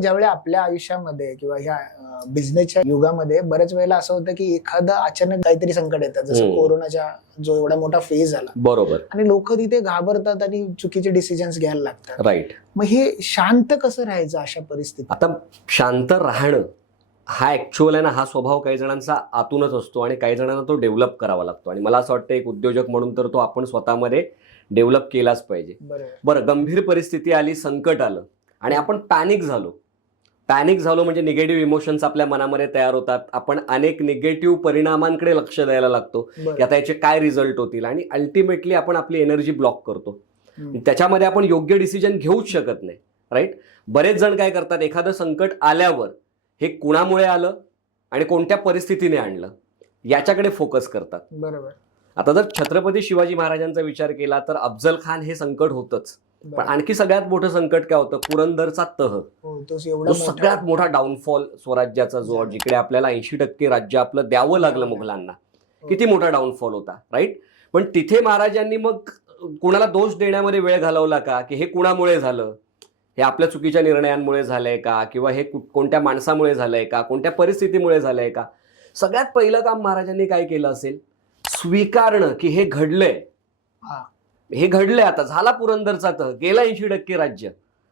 ज्यावेळी आपल्या आयुष्यामध्ये किंवा ह्या बिझनेसच्या युगामध्ये बऱ्याच वेळेला असं होतं की एखादं अचानक काहीतरी संकट येतं, जसं कोरोनाच्या जो एवढा मोठा फेज झाला, बरोबर, आणि लोक तिथे घाबरतात आणि चुकीचे डिसिजन्स घ्यायला लागतात. राईट. मग हे शांत कसं राहायचं अशा परिस्थितीत? आता शांत राहणं हा ऍक्च्युअल आहे ना, हा स्वभाव काही जणांचा आतूनच असतो आणि काही जणांना तो डेव्हलप करावा लागतो. आणि मला असं वाटतं एक उद्योजक म्हणून तर तो आपण स्वतःमध्ये डेव्हलप केलाच पाहिजे. बरं, गंभीर परिस्थिती आली, संकट आलं आणि आपण पॅनिक झालो म्हणजे निगेटिव्ह इमोशन्स आपल्या मनामध्ये तयार होतात. आपण अनेक निगेटिव्ह परिणामांकडे लक्ष द्यायला लागतो की आता याचे काय रिझल्ट होतील, आणि अल्टिमेटली आपण आपली एनर्जी ब्लॉक करतो. त्याच्यामध्ये आपण योग्य डिसिजन घेऊच शकत नाही. राईट. बरेच जण काय करतात, एखादं संकट आल्यावर हे कुणामुळे आलं आणि कोणत्या परिस्थितीने आणलं याच्याकडे फोकस करतात. बरोबर. आता जर छत्रपती शिवाजी महाराजांचा विचार केला तर अफजल खान हे संकट होतच, पण आणखी सगळ्यात मोठं संकट काय होतं, पुरंदरचा तह. तो सगळ्यात मोठा डाऊनफॉल स्वराज्याचा, जो जिकडे आपल्याला 80% राज्य आपलं द्यावं लागलं मुघलांना, किती मोठा डाऊनफॉल होता. राईट. पण तिथे महाराजांनी मग कुणाला दोष देण्यामध्ये वेळ घालवला का, की हे कुणामुळे झालं, हे आपल्या चुकीच्या निर्णयांमुळे झालंय का, किंवा हे कोणत्या माणसामुळे झालंय का, कोणत्या परिस्थितीमुळे झालंय का? सगळ्यात पहिलं काम महाराजांनी काय केलं असेल, स्वीकारणं की हे घडलंय. हे घडलंय, आता झाला पुरंदरचा तह, गेला 80% राज्य.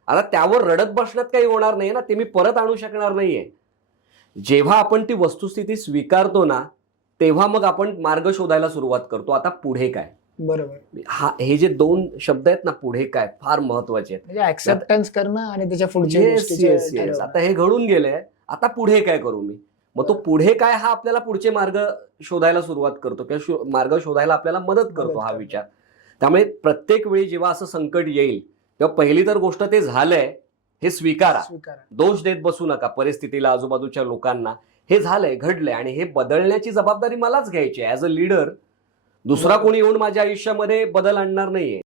आता त्यावर रडत बसण्यात काही होणार नाही ना, ते मी परत आणू शकणार नाहीये. जेव्हा आपण ती वस्तुस्थिती स्वीकारतो ना, तेव्हा मग आपण मार्ग शोधायला सुरुवात करतो. आता पुढे काय? बरोबर. हे जे दोन शब्द आहेत ना, पुढे काय, फार महत्वाचे आहेत. म्हणजे ऍक्सेप्टन्स करणं आणि त्याच्या पुढचे. आता हे घडून गेलंय, आता पुढे काय करू मी? मग तो पुढे काय हा आपल्याला पुढचे मार्ग शोधायला सुरुवात करतो किंवा मार्ग शोधायला आपल्याला मदत करतो हा विचार. त्यामुळे प्रत्येक वेळी जेव्हा असं संकट येईल तेव्हा पहिली तर गोष्ट ते झालंय हे स्वीकारा. दोष देत बसू नका परिस्थितीला, आजूबाजूच्या लोकांना. हे झालंय, घडलंय, आणि हे बदलण्याची जबाबदारी मलाच घ्यायची आहे ऍज अ लीडर. दुसरा कोणी येऊन माझ्या आयुष्यामध्ये बदल आणणार नाहीये.